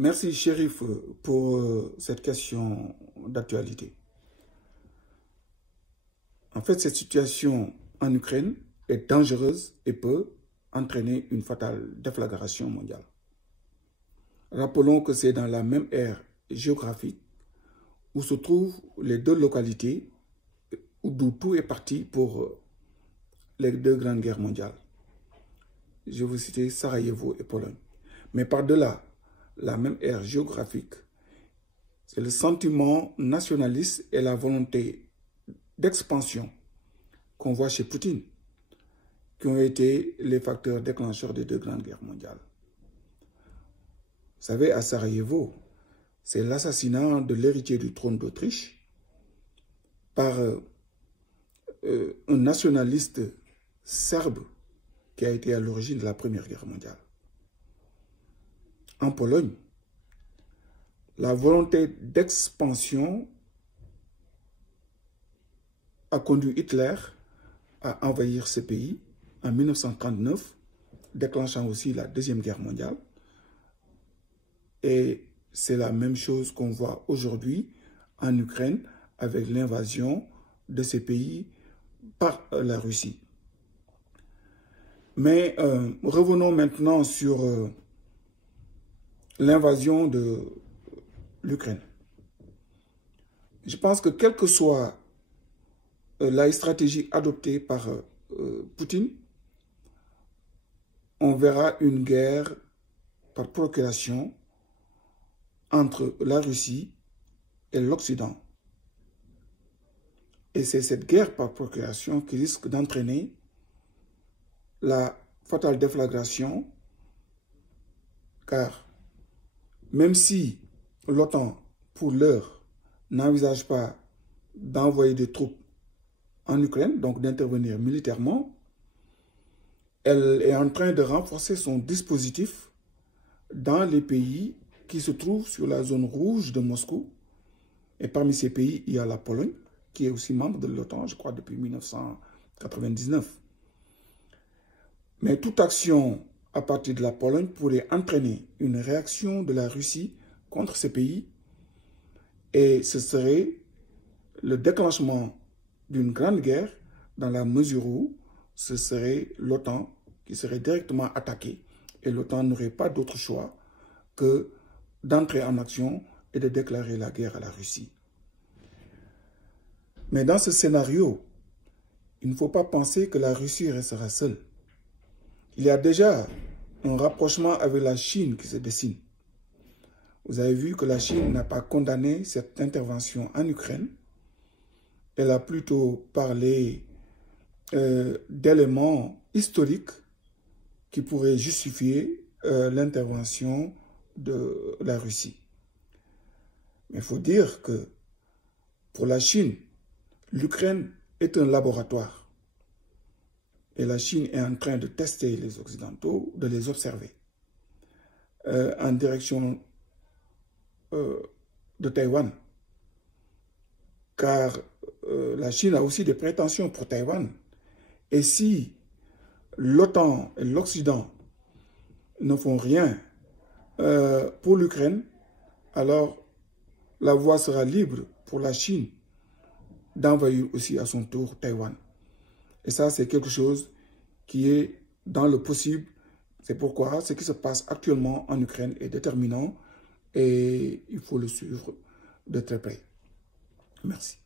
Merci, Chérif, pour cette question d'actualité. En fait, cette situation en Ukraine est dangereuse et peut entraîner une fatale déflagration mondiale. Rappelons que c'est dans la même aire géographique où se trouvent les deux localités d'où tout est parti pour les deux grandes guerres mondiales. Je vous citer Sarajevo et Pologne. Mais par-delà la même aire géographique, c'est le sentiment nationaliste et la volonté d'expansion qu'on voit chez Poutine qui ont été les facteurs déclencheurs des deux grandes guerres mondiales. Vous savez, à Sarajevo, c'est l'assassinat de l'héritier du trône d'Autriche par un nationaliste serbe qui a été à l'origine de la Première Guerre mondiale. En Pologne, la volonté d'expansion a conduit Hitler à envahir ce pays en 1939, déclenchant aussi la Deuxième Guerre mondiale. Et c'est la même chose qu'on voit aujourd'hui en Ukraine avec l'invasion de ces pays par la Russie. Mais revenons maintenant sur l'invasion de l'Ukraine. Je pense que quelle que soit la stratégie adoptée par Poutine, on verra une guerre par procuration entre la Russie et l'Occident. Et c'est cette guerre par procuration qui risque d'entraîner la fatale déflagration, car même si l'OTAN, pour l'heure, n'envisage pas d'envoyer des troupes en Ukraine, donc d'intervenir militairement, elle est en train de renforcer son dispositif dans les pays qui se trouvent sur la zone rouge de Moscou. Et parmi ces pays, il y a la Pologne, qui est aussi membre de l'OTAN, je crois, depuis 1999. Mais toute action à partir de la Pologne pourrait entraîner une réaction de la Russie contre ces pays, et ce serait le déclenchement d'une grande guerre dans la mesure où ce serait l'OTAN qui serait directement attaquée, et l'OTAN n'aurait pas d'autre choix que d'entrer en action et de déclarer la guerre à la Russie. Mais dans ce scénario, il ne faut pas penser que la Russie restera seule. Il y a déjà un rapprochement avec la Chine qui se dessine. Vous avez vu que la Chine n'a pas condamné cette intervention en Ukraine. Elle a plutôt parlé d'éléments historiques qui pourraient justifier l'intervention de la Russie. Mais il faut dire que pour la Chine, l'Ukraine est un laboratoire. Et la Chine est en train de tester les Occidentaux, de les observer en direction de Taïwan. Car la Chine a aussi des prétentions pour Taïwan. Et si l'OTAN et l'Occident ne font rien pour l'Ukraine, alors la voie sera libre pour la Chine d'envahir aussi à son tour Taïwan. Et ça, c'est quelque chose qui est dans le possible. C'est pourquoi ce qui se passe actuellement en Ukraine est déterminant et il faut le suivre de très près. Merci.